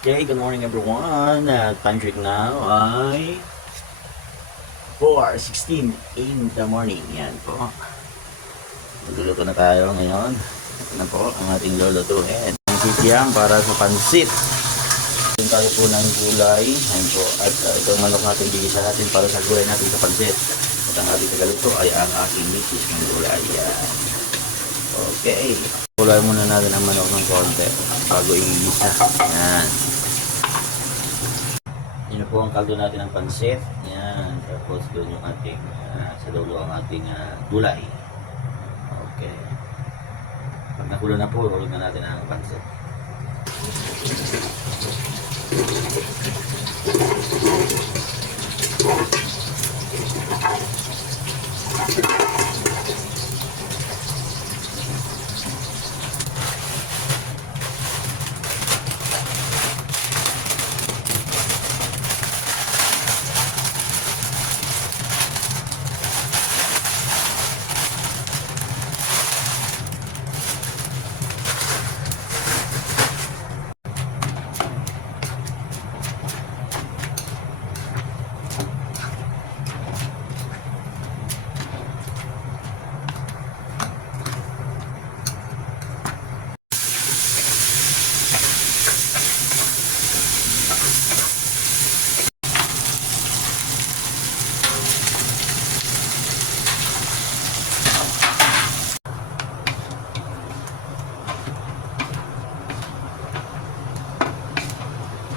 Okay, good morning everyone. Time check now ay 4:16 in the morning. Yan po. Magluluto na tayo ngayon. Ito na po ang ating lulutuin. Ang sitiyang para sa pansit. Yung tayo po ng gulay. Yan po. At itong manok natin bigisa natin para sa gulay natin sa pansit. At ang ating tagaluto ay ang aking misis ng gulay. Yan. Okay. Gulay muna natin ang manok ng konti bago igisa. Yan. Yan po ang kaldo natin ng pansit. Yan. Tapos doon yung ating, sa dulo ang ating gulay. Okay. Pag nakulo na po, hulog na natin ang pansit.